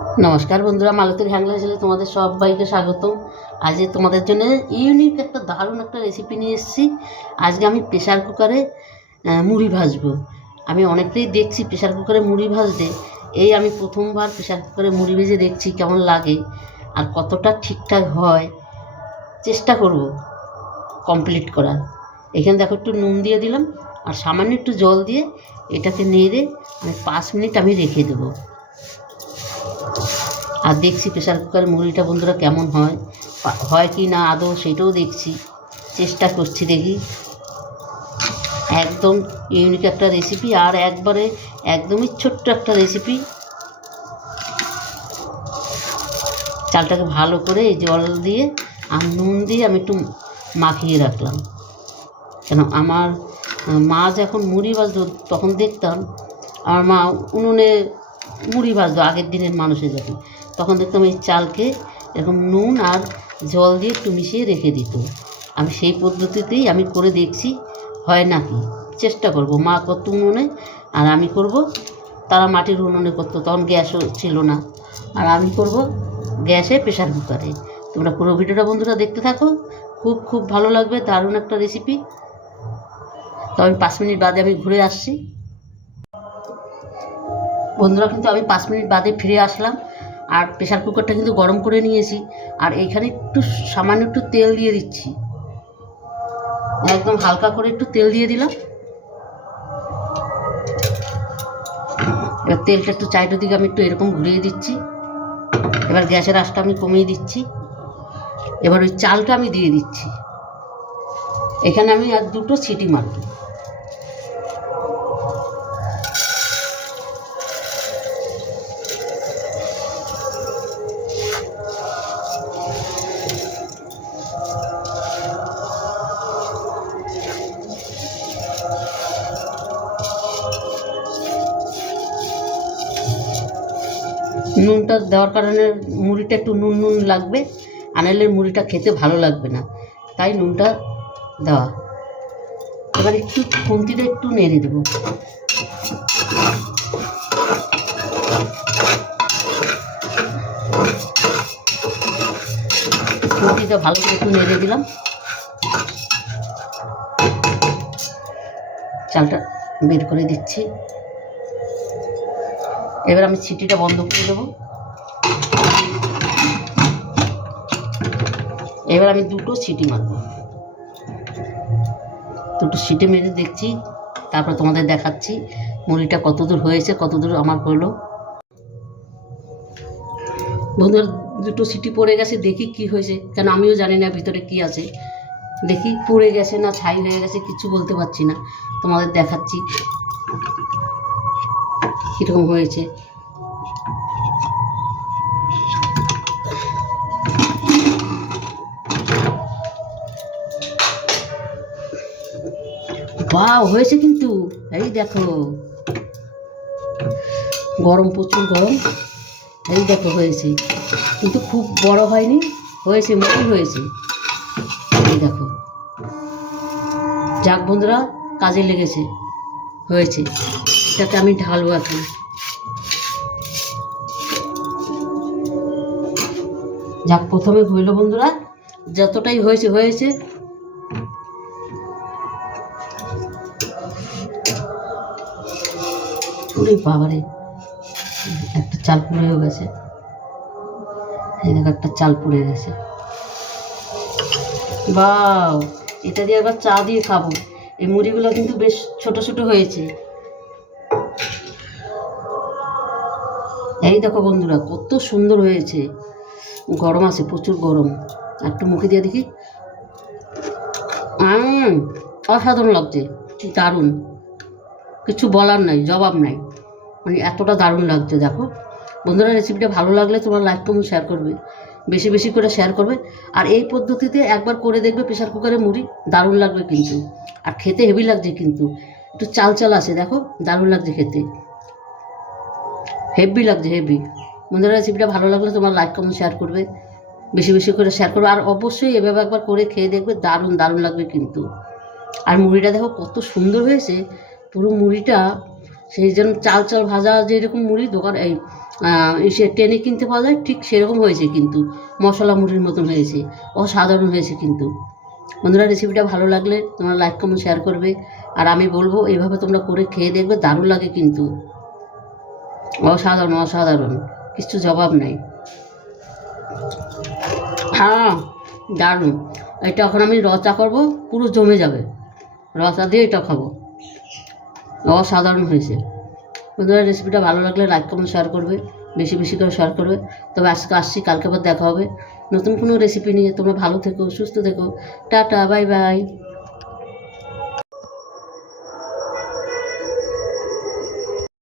নমস্কার বন্ধুরা মালতীর হ্যাংলা ছেলে তোমাদের সবাইকে স্বাগতম। আজকে তোমাদের জন্য ইউনিক একটা দারুণ একটা রেসিপি নিয়ে এসেছি। আজকে আমি প্রেশার কুকারে মুড়ি ভাজবো। আমি অনেকটাই দেখছি প্রেশার কুকারে মুড়ি ভাজতে। এই আমি প্রথমবার প্রেশার কুকারে মুড়ি ভেজে দেখছি কেমন লাগে আর কতটা ঠিকঠাক হয়। চেষ্টা করব কমপ্লিট করার। এখানে দেখো একটু নুন দিয়ে দিলাম আর সামান্য একটু জল দিয়ে এটাকে নেড়ে আমি পাঁচ মিনিট আমি রেখে দেবো। আর দেখছি প্রেশার কুকার মুড়িটা বন্ধুরা কেমন হয়? হয় কি না আদৌ সেটাও দেখছি। চেষ্টা করছি দেখি। একদম ইউনিক একটা রেসিপি আর একবারে একদমই ছোট্ট একটা রেসিপি চালটাকে ভালো করে এই জল দিয়ে আর নুন দিয়ে আমি একটু মাখিয়ে রাখলাম। কেন আমার, মা যখন মুড়ি ভাজতো তখন দেখতাম, আমার মা উনুনে মুড়ি ভাজতো, আগের দিনের মানুষের যখন। তখন দেখতাম এই চালকে এরকম নুন আর জল দিয়ে একটু মিশিয়ে রেখে দিত। আমি সেই পদ্ধতিতেই আমি করে দেখছি, হয় নাকি? চেষ্টা করব। মা করত উনুনে, আর আমি করব তারা মাটির উনুনে করতো, তখন গ্যাসও ছিল না। আর আমি করব গ্যাসে প্রেশার কুকারে। তোমরা পুরো ভিডিওটা বন্ধুরা দেখতে থাকো, খুব খুব ভালো লাগবে, দারুণ একটা রেসিপি তো আমি পাঁচ মিনিট বাদে আমি ঘুরে আসছি। বন্ধুরা কিন্তু আমি পাঁচ মিনিট বাদে ফিরে আসলাম। আর প্রেশার কুকারটা কিন্তু গরম করে নিয়েছি। আর এইখানে একটু সামান্য একটু তেল দিয়ে দিচ্ছি। একদম হালকা করে একটু তেল দিয়ে দিলাম। এবার তেলটা একটু চাইটো দিকে আমি একটু এরকম ঘুরিয়ে দিচ্ছি। এবার গ্যাসের আঁচটা আমি কমিয়ে দিচ্ছি। এবার ওই চালটা আমি দিয়ে দিচ্ছি। এখানে আমি আর দুটো সিটি মারব। নুনটা দেওয়ার কারণে মুড়িটা একটু নুন নুন লাগবে। আনালের মুড়িটা খেতে ভালো লাগবে না। তাই নুনটা দেওয়া। এবার একটু খুন্তিটা একটু নেড়ে দেবো। খুন্তিটা ভালো করে একটু নেড়ে দিলাম। চালটা বের করে দিচ্ছি। এবার আমি সিটিটা বন্ধ করে দেবো। এবার আমি দুটো সিটি মারবো। দুটো সিটি মেরে দেখছি, তারপর তোমাদের দেখাচ্ছি মুড়িটা কত দূর হয়েছে, কত দূর আমার হলো। বন্ধুরা, দুটো সিটি পড়ে গেছে, দেখি কি হয়েছে। কেন আমিও জানি না ভিতরে কি আছে। দেখি পড়ে গেছে না ছাই হয়ে গেছে, কিছু বলতে পারছি না। তোমাদের দেখাচ্ছি। কীরকম হয়েছে? বাহ, হয়েছে কিন্তু। এই দেখো। গরম, প্রচুর গরম। এই দেখো, হয়েছে। কিন্তু খুব বড় হয়নি, হয়েছে, মোটাই হয়েছে। এই দেখো। যাক বন্ধুরা, কাজে লেগেছে, হয়েছে। এটাকে আমি ঢালবো এখন। যাক, প্রথমে হইল বন্ধুরা, যতটাই হয়েছে হয়েছে। পুরে বাবারে, একটা চাল পুড়েও গেছে। এই একটা চাল পুড়ে গেছে। বাও, এটা দিয়ে আবার চা দিয়ে খাব। এই মুড়িগুলো কিন্তু বেশ ছোট ছোট হয়েছে। এই দেখো বন্ধুরা, কত সুন্দর হয়েছে। গরম আছে, প্রচুর গরম। একটু মুখে দিয়ে দেখি। অসাধারণ লাগছে দারুণ। কিছু বলার নাই, জবাব নাই। মানে এতটা দারুণ লাগছে, দেখো। বন্ধুরা রেসিপিটা ভালো লাগলে তোমার লাইক কমেন্ট শেয়ার করবে। বেশি বেশি করে শেয়ার করবে। আর এই পদ্ধতিতে একবার করে দেখবে প্রেশার কুকারে মুড়ি, দারুণ লাগবে কিন্তু। আর খেতে হেভি লাগছে কিন্তু। একটু চাল চাল আছে, দেখো, দারুণ লাগছে খেতে। হেভি লাগছে হেভি বন্ধুরা রেসিপিটা ভালো লাগলে তোমার লাইক কমেন্ট শেয়ার করবে। বেশি বেশি করে শেয়ার করবে। আর অবশ্যই এভাবে একবার করে খেয়ে দেখবে, দারুণ দারুণ লাগবে কিন্তু। আর মুড়িটা দেখো, কত সুন্দর হয়েছে। পুরো মুড়িটা, সেই জন্য চাল চাল ভাজা যেরকম মুড়ি, দোকান, এই সে ট্রেনে কিনতে পাওয়া যায়, ঠিক সেরকম হয়েছে কিন্তু। মশলা মুড়ির মতন হয়েছে। অসাধারণ হয়েছে কিন্তু। বন্ধুরা রেসিপিটা ভালো লাগলে তোমরা লাইক কমেন্ট শেয়ার করবে। আর আমি বলব এইভাবে তোমরা করে খেয়ে দেখবে, দারুণ লাগে কিন্তু। অসাধারণ অসাধারণ কিছু জবাব নাই। হ্যাঁ দারুণ। এটা এখন আমি রচা করব, পুরো জমে যাবে। রচা দিয়ে এটা খাব। অসাধারণ হয়েছে। বন্ধুরা রেসিপিটা ভালো লাগলে লাইক কমেন্ট শেয়ার করবে। বেশি বেশি করে শেয়ার করবে। তবে আজকে আসছি, কালকে আবার দেখা হবে। নতুন কোনো রেসিপি নিয়ে। তোমরা ভালো থেকো, সুস্থ থেকো। Tata bye bye